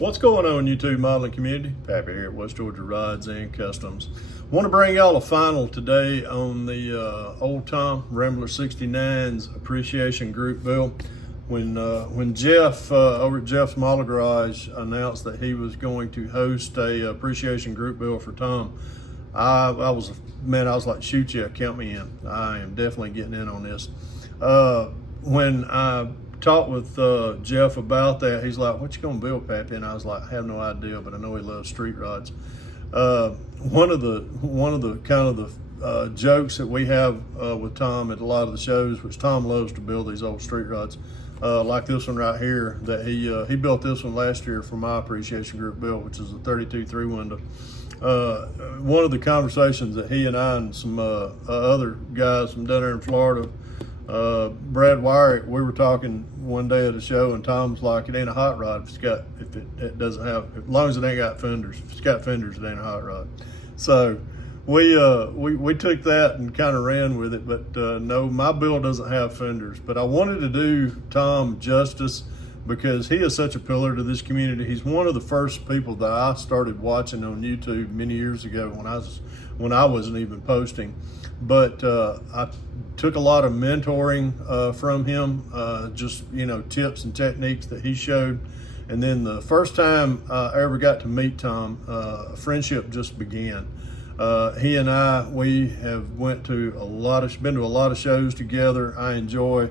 What's going on, YouTube modeling community? Pappy here at West Georgia Rides and Customs. Want to bring y'all a final today on the Old Tom Rambler 69's appreciation group build. When Jeff over at Jeff's Model Garage announced that he was going to host a appreciation group build for Tom, I was like, shoot, yeah, count me in. I am definitely getting in on this. When I talked with Jeff about that, he's like, what you gonna build, Pappy? And I was like, I have no idea, but I know he loves street rods. One of the kind of the jokes that we have with Tom at a lot of the shows, which Tom loves to build these old street rods, like this one right here, that he built this one last year for my appreciation group build, which is a 32 3-window. One of the conversations that he and I and some other guys from down there in Florida, Brad Wyrick, we were talking one day at a show, and Tom's like, it ain't a hot rod if it doesn't have, as long as it ain't got fenders. If it's got fenders, it ain't a hot rod. So we took that and kind of ran with it, but no, my build doesn't have fenders. But I wanted to do Tom justice because he is such a pillar to this community. He's one of the first people that I started watching on YouTube many years ago when I wasn't even posting. But I took a lot of mentoring from him, just, tips and techniques that he showed. And then the first time I ever got to meet Tom, a friendship just began. He and I, we have been to a lot of shows together. I enjoy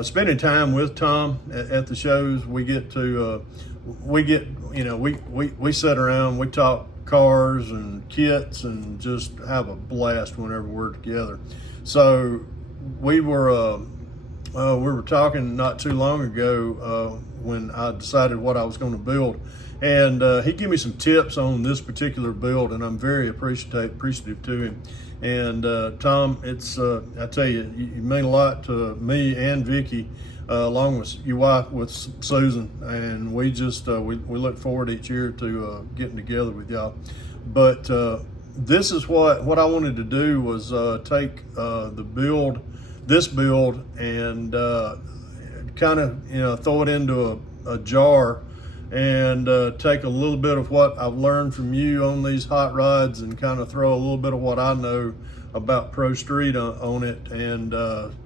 spending time with Tom at the shows. We sit around, we talk cars and kits and just have a blast whenever we're together. So we were talking not too long ago when I decided what I was going to build, and he gave me some tips on this particular build, and I'm very appreciative to him. And Tom, it's I tell you, you mean a lot to me and Vicky, along with your wife, with Susan, and we just we look forward each year to getting together with y'all. But this is what I wanted to do was take this build and kind of throw it into a jar and take a little bit of what I've learned from you on these hot rods and kind of throw a little bit of what I know about Pro Street on it and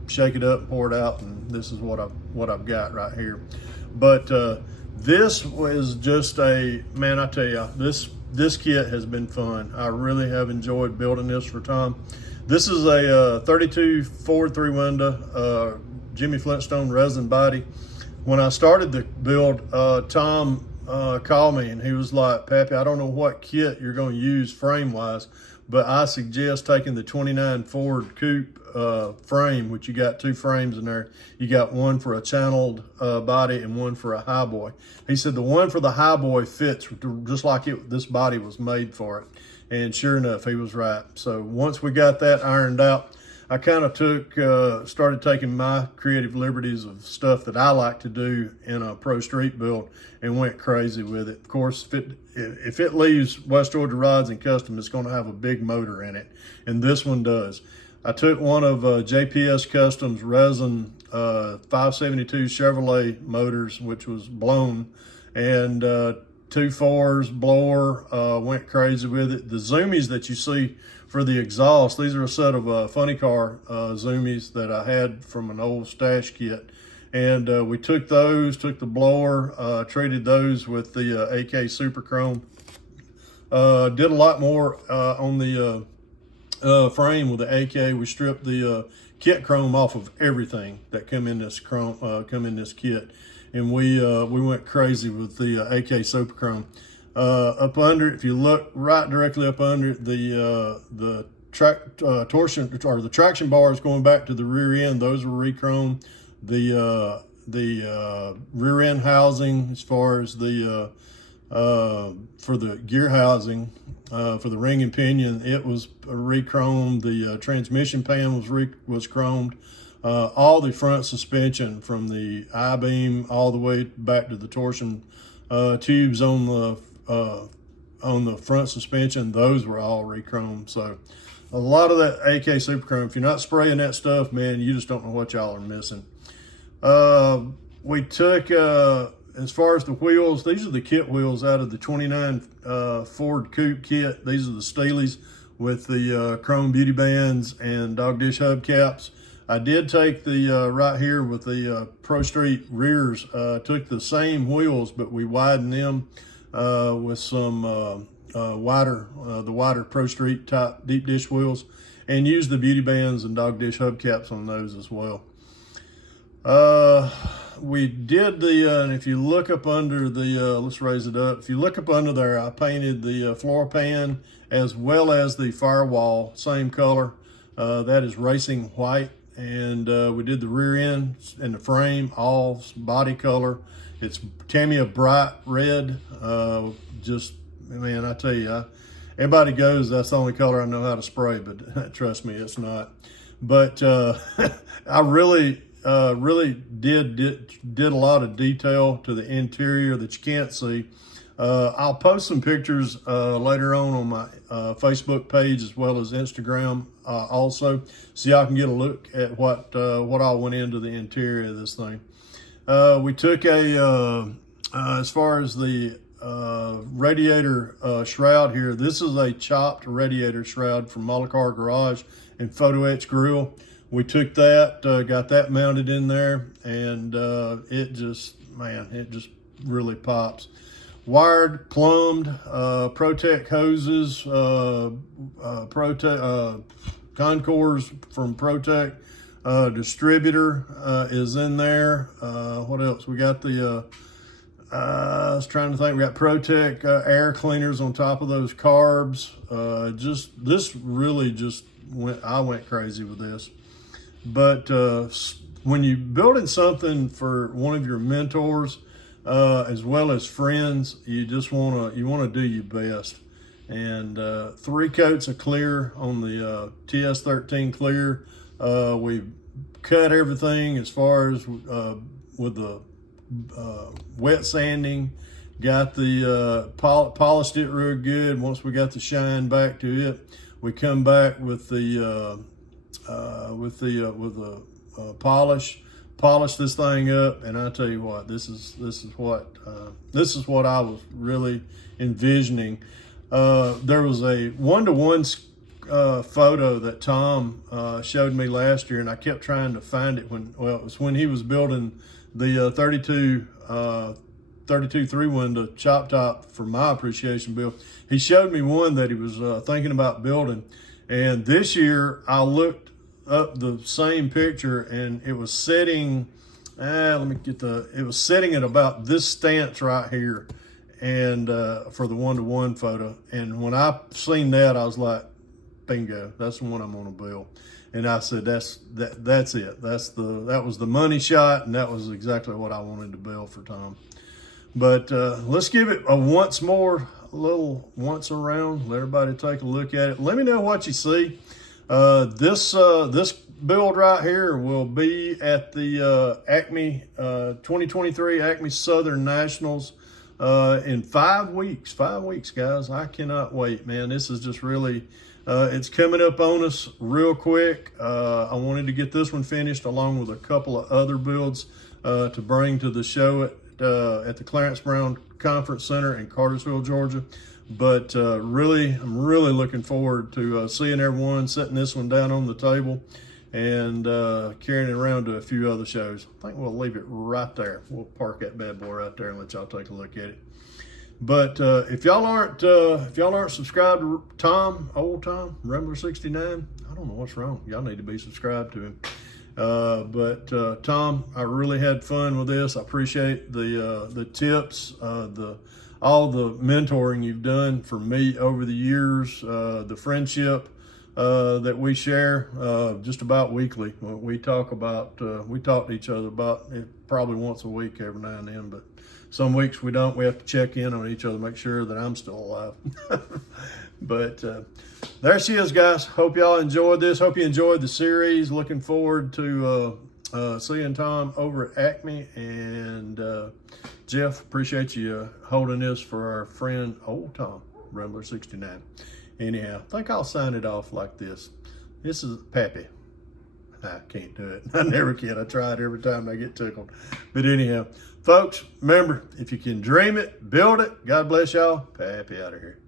shake it up, pour it out, and this is what I've got right here. But this was just I tell you, this kit has been fun. I really have enjoyed building this for Tom. This is a 32 Ford 3-window Jimmy Flintstone resin body. When I started the build, Tom called me and he was like, Pappy, I don't know what kit you're going to use frame-wise, but I suggest taking the 29 Ford Coupe frame, which you got two frames in there. You got one for a channeled body and one for a highboy. He said the one for the highboy fits just like this body was made for it. And sure enough, he was right. So once we got that ironed out, I kind of started taking my creative liberties of stuff that I like to do in a Pro Street build and went crazy with it. Of course, if it leaves West Georgia Rides and Custom, it's going to have a big motor in it, and this one does. I took one of JPS Customs resin 572 Chevrolet motors, which was blown, and 2.4s blower, went crazy with it. The zoomies that you see for the exhaust, these are a set of funny car zoomies that I had from an old stash kit. And we took the blower, treated those with the AK Super Chrome. Did a lot more on the frame with the AK. We stripped the kit chrome off of everything that come in this kit. And we went crazy with the AK Super Chrome. Up under, if you look right directly up under the torsion or the traction bars going back to the rear end, those were re-chromed. The rear end housing, as far as the for the gear housing for the ring and pinion, it was re-chromed. The transmission pan was chromed. All the front suspension from the I-beam all the way back to the torsion tubes on the front suspension, those were all re-chromed. So a lot of that AK Super Chrome, if you're not spraying that stuff, man, you just don't know what y'all are missing. We took as far as the wheels, these are the kit wheels out of the 29 Ford Coupe kit. These are the Steelies with the chrome beauty bands and dog dish hubcaps. I did take the right here with the Pro Street rears, took the same wheels, but we widened them with some the wider Pro Street type deep dish wheels, and used the beauty bands and dog dish hubcaps on those as well. We did the, and if you look up under the, let's raise it up. If you look up under there, I painted the floor pan as well as the firewall, same color. That is racing white. And we did the rear end and the frame, all body color. It's Tamiya bright red. Just, man, I tell you, everybody goes, that's the only color I know how to spray, but trust me, it's not. But I really did a lot of detail to the interior that you can't see. I'll post some pictures later on my Facebook page as well as Instagram also, so y'all can get a look at what all went into the interior of this thing. We took as far as the radiator shroud here, this is a chopped radiator shroud from Mollicar Garage and Photo Etch Grill. We took that, got that mounted in there, and it just really pops. Wired, plumbed, Protec hoses, Concors from Protec, distributor is in there. What else? We got the, I was trying to think, we got Protec air cleaners on top of those carbs. This really just I went crazy with this. But when you're building something for one of your mentors, as well as friends, you just want to do your best. And 3 coats of clear on the TS13 clear. We cut everything as far as with the wet sanding. Got the polished it real good. Once we got the shine back to it, we come back with the polish this thing up, and I tell you what, this is what I was really envisioning. There was a one-to-one photo that Tom showed me last year, and I kept trying to find it it was when he was building the 32 3-window chop top for my appreciation build. He showed me one that he was thinking about building, and this year I looked up the same picture, and it was setting, it was setting at about this stance right here, and for the one-to-one photo. And when I seen that, I was like, bingo, that's the one I'm gonna build. And I said, that's it. That was the money shot, and that was exactly what I wanted to build for Tom. But let's give it a once around, let everybody take a look at it. Let me know what you see. This build right here will be at the Acme 2023 Acme Southern Nationals in 5 weeks. 5 weeks, guys. I cannot wait, man. This is just really, it's coming up on us real quick. I wanted to get this one finished along with a couple of other builds to bring to the show at the Clarence Brown Conference Center in Cartersville, Georgia. But I'm really looking forward to seeing everyone, setting this one down on the table, and carrying it around to a few other shows. I think we'll leave it right there. We'll park that bad boy right there and let y'all take a look at it. But if y'all aren't subscribed to old Tom, Rambler 69, I don't know what's wrong. Y'all need to be subscribed to him. But Tom, I really had fun with this. I appreciate the tips, all the mentoring you've done for me over the years, the friendship that we share just about weekly. We talk to each other about it probably once a week every now and then, but some weeks we don't. We have to check in on each other, make sure that I'm still alive. But there she is, guys. Hope y'all enjoyed this. Hope you enjoyed the series. Looking forward to seeing Tom over at Acme. And Jeff, appreciate you holding this for our friend old Tom, Rambler 69. Anyhow, I think I'll sign it off like this. This is Pappy. I can't do it. I never can. I try it every time I get tickled. But anyhow, folks, remember, if you can dream it, build it. God bless y'all. Pappy out of here.